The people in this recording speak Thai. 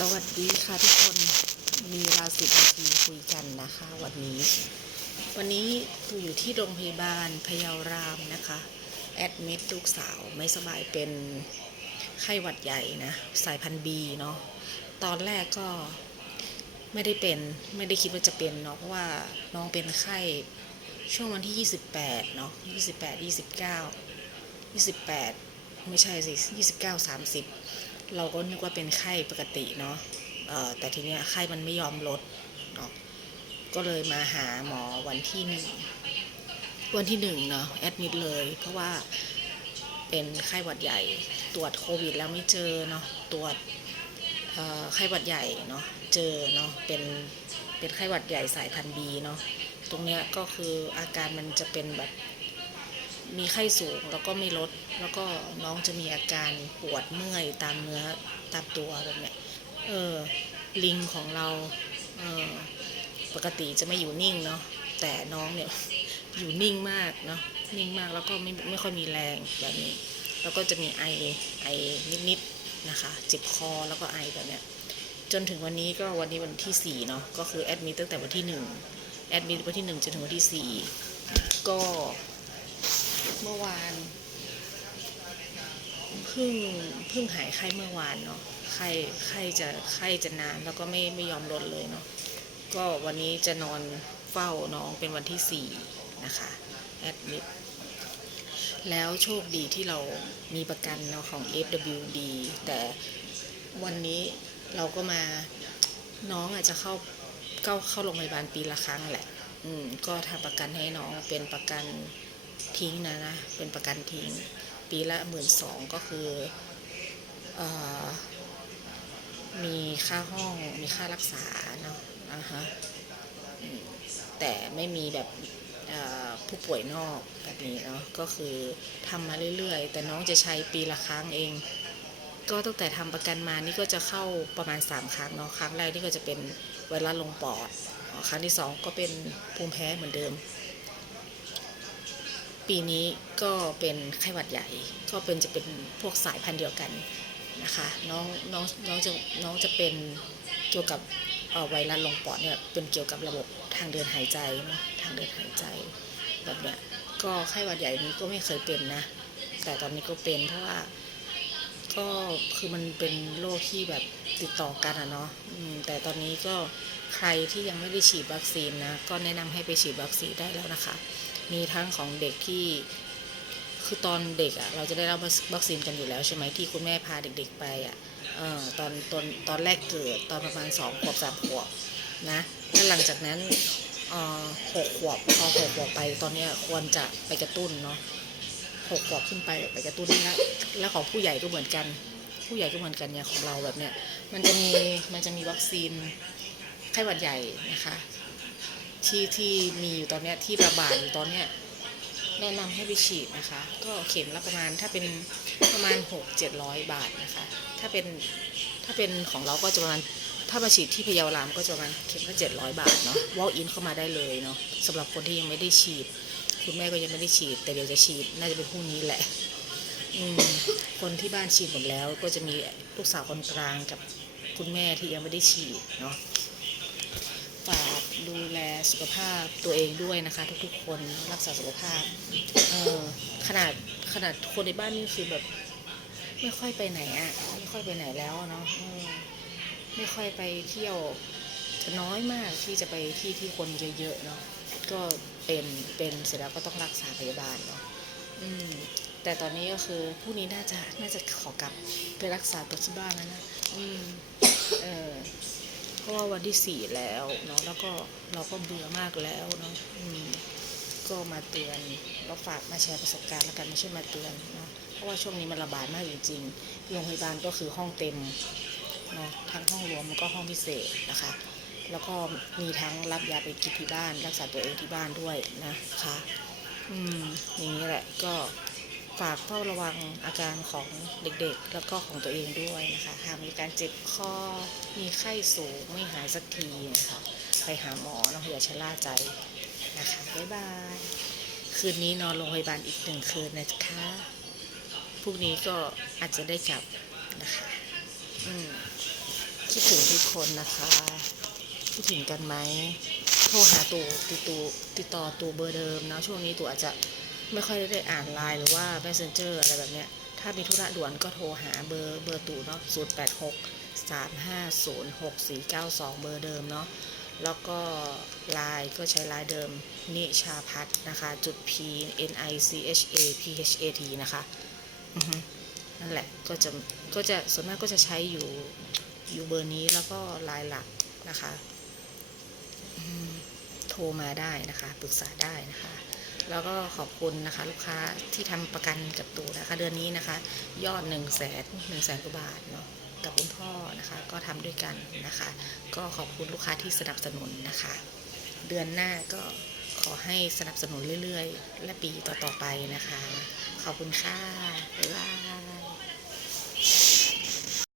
สวัสดีค่ะทุกคนมีเวลาสิบนาทีคุยกันนะคะ วันนี้ วันนี้ตูอยู่ที่โรงพยาบาลพยารามนะคะ แอดมิดลูกสาวไม่สบายเป็นไข้หวัดใหญ่นะ สายพันธุ์บีเนาะตอนแรกก็ไม่ได้เป็นไม่ได้คิดว่าจะเป็นเนาะเพราะว่าน้องเป็นไข้ช่วงวันที่ 28 เนาะ28 29 28 ไม่ใช่สิ29 30 เราก็นึกว่าเป็นไข้ปกติเนาะแต่ทีเนี้ยไข้มันไม่ยอมลดเนาะก็เลยมาหาหมอวันที่หนึ่งวันที่หนึ่งเนาะแอดมิดเลย เพราะว่าเป็นไข้หวัดใหญ่ตรวจโควิดแล้วไม่เจอเนาะตรวจไข้หวัดใหญ่เนาะเจอเนาะเป็นเป็นไข้หวัดใหญ่สายพันธุ์บีเนาะตรงเนี้ยก็คืออาการมันจะเป็นแบบ มีไข้สูงแล้วก็ไม่ลด แล้วก็น้องจะมีอาการปวดเมื่อยตามเนื้อตามตัวแบบเนี้ยเออลิงของเราเออปกติจะไม่อยู่นิ่งเนาะแต่น้องเนี่ยอยู่นิ่งมากเนาะนิ่งมากแล้วก็ไม่ไม่ค่อยมีแรงแบบนี้ แล้วก็จะมีไอไอนิดๆนะคะเจ็บคอแล้วก็ไอแบบเนี้ยจนถึงวันนี้ก็วันนี้วันที่สี่เนาะก็คือแอดมิดตั้งแต่วันที่หนึ่งแอดมิดวันที่หนึ่งจนถึงวันที่สี่ก็ เมื่อวานเพิ่งเพิ่งหายไข้เมื่อวานเนาะไข้ไข้จะไข้จะนานแล้วก็ไม่ไม่ยอมลดเลยเนาะก็วันนี้จะนอนเฝ้าน้องเป็นวันที่สี่นะคะแอดมิดแล้วโชคดีที่เรามีประกันเนาะของ FWD แต่วันนี้เราก็มาน้องอาจจะเข้าเข้าเข้าโรงพยาบาลปีละครั้งแหละ อืม ก็ทำประกันให้น้องเป็นประกัน ทิ้งนะนะ เป็นประกันทิ้ง ปีละหมื่นสองก็คืออมีค่าห้องมีค่ารักษาเนาะอ่าฮะแต่ไม่มีแบบผู้ป่วยนอกแบบนี้เนาะก็คือทำมาเรื่อยๆ แต่น้องจะใช้ปีละครั้งเอง ก็ตั้งแต่ทำประกันมานี่ก็จะเข้าประมาณ 3 ครั้งเนาะครั้งแรกนี่ก็จะเป็นไวรัสลงปอด ครั้งที่ 2 ก็เป็นภูมิแพ้เหมือนเดิม ปีนี้ก็เป็นไข้หวัดใหญ่ ก็เป็นจะเป็นพวกสายพันธุ์เดียวกันนะคะน้องน้องน้องจะน้องจะเป็นเกี่ยวกับไวรัสลงปอดเนี่ยเป็นเกี่ยวกับระบบทางเดินหายใจนะทางเดินหายใจแบบเนี้ยก็ไข้หวัดใหญ่นี้ก็ไม่เคยเป็นนะ แต่ตอนนี้ก็เป็นเพราะว่าก็คือมันเป็นโรคที่แบบติดต่อกันอะเนาะแต่ตอนนี้ก็ใครที่ยังไม่ได้ฉีดวัคซีนนะก็แนะนำให้ไปฉีดวัคซีนได้แล้วนะคะ มีทั้งของเด็กที่คือตอนเด็กอะเราจะได้รับวัคซีนกันอยู่แล้วใช่ไหมที่คุณแม่พาเด็ก ๆ ไปอะเออตอนตอนตอนแรกเกิดตอนประมาณสองขวบสามขวบนะแล้วหลังจากนั้นเออหกขวบพอหกขวบไปตอนเนี้ยควรจะไปกระตุ้นเนาะหกขวบขึ้นไปไปกระตุ้นแล้วแล้วของผู้ใหญ่ก็เหมือนกัน ผู้ใหญ่ก็เหมือนกันเนี่ยของเราแบบเนี้ยมันจะมีมันจะมีวัคซีนไข้หวัดใหญ่นะคะ ที่ที่มีอยู่ตอนเนี้ยที่ระบาดอยู่ตอนเนี้ยแนะนำให้ไปฉีดนะคะ ก็เข็มละประมาณถ้าเป็นประมาณหกเจ็ดร้อยบาทนะคะ ถ้าเป็นถ้าเป็นของเราก็จะประมาณถ้ามาฉีดที่พเยารามก็จะประมาณเข็มละเจ็ดร้อยบาทเนาะวอล์กอินเข้ามาได้เลยเนาะสำหรับคนที่ยังไม่ได้ฉีด คุณแม่ก็ยังไม่ได้ฉีด แต่เดี๋ยวจะฉีดน่าจะเป็นพรุ่งนี้แหละอืมคนที่บ้านฉีดหมดแล้วก็จะมีลูกสาวคนกลางกับคุณแม่ที่ยังไม่ได้ฉีดเนาะ ดูแลสุขภาพตัวเองด้วยนะคะ ทุกๆ คนรักษาสุขภาพเออขนาดขนาดคนในบ้านนี่คือแบบ ไม่ค่อยไปไหนอะ่ะไม่ค่อยไปไหนแล้วเนาะไม่ค่อยไปเที่ยวจะน้อยมากที่จะไปที่ที่คนเยอะๆเนาะก็เป็นเป็นเสร็จแล้วก็ต้องรักษาพยาบาลเนาะอืมแต่ตอนนี้ก็คือผู้นี้น่าจะน่าจะขอกลับไปรักษาตัวที่บ้านแล้วนะอืมเออ เพราะว่าวันที่สี่แล้วเนาะแล้วก็เราก็เบื่อมากแล้วเนาะก็มาเตือนเราฝากมาแชร์ประสบการณ์แล้วกันไม่ใช่มาเตือนเนาะเพราะว่าช่วงนี้มันระบาดมากจริงๆโรงพยาบาลก็คือห้องเต็มเนาะทั้งห้องรวมแล้วก็ห้องพิเศษนะคะ แล้วก็มีทั้งรับยาไปกินที่บ้าน รักษาตัวเองที่บ้านด้วยนะคะ อืมอย่างนี้แหละก็ ฝากเฝ้าระวังอาการของเด็กๆ แล้วก็ของตัวเองด้วยนะคะหากมีการเจ็บคอมีไข้สูงไม่หายสักทีนะคะไปหาหมอเนาะอย่าชะล่าใจนะคะบ๊ายบาย คืนนี้นอนโรงพยาบาลอีกหนึ่งคืนนะคะพรุ่งนี้ก็อาจจะได้กลับนะคะอืมคิดถึงทุกคนนะคะคิดถึงกันไหมโทรหาตู่ติดตูติดต่อตู่เบอร์เดิมนะช่วงนี้ตู่อาจจะ ไม่ค่อยได้อ่านไลน์หรือว่า messenger อะไรแบบเนี้ย ถ้ามีธุระด่วนก็โทรหาเบอร์เบอร์ตู่เนาะ0 8 6 3 5 0 6 4 9 2 เบอร์เดิมเนาะ แล้วก็ไลน์ก็ใช้ไลน์เดิม นิชาพัฒน์นะคะ จุด P N I C H A P H A T นะคะอือฮึนั่นแหละก็จะก็จะส่วนมากก็จะใช้อยู่อยู่เบอร์นี้แล้วก็ไลน์หลักนะคะอืมโทรมาได้นะคะ ปรึกษาได้นะคะ แล้วก็ขอบคุณนะคะ ลูกค้าที่ทำประกันกับตูนะคะ เดือนนี้นะคะ ยอด1นึ่งแสนหนึ่งแสนกว่าบาทเนาะกับคุณพ่อนะคะก็ทำด้วยกันนะคะ ก็ขอบคุณลูกค้าที่สนับสนุนนะคะ เดือนหน้าก็ขอให้สนับสนุนเรื่อยๆ และปีต่อๆไปนะคะ ขอบคุณค่ะบ๊ายบาย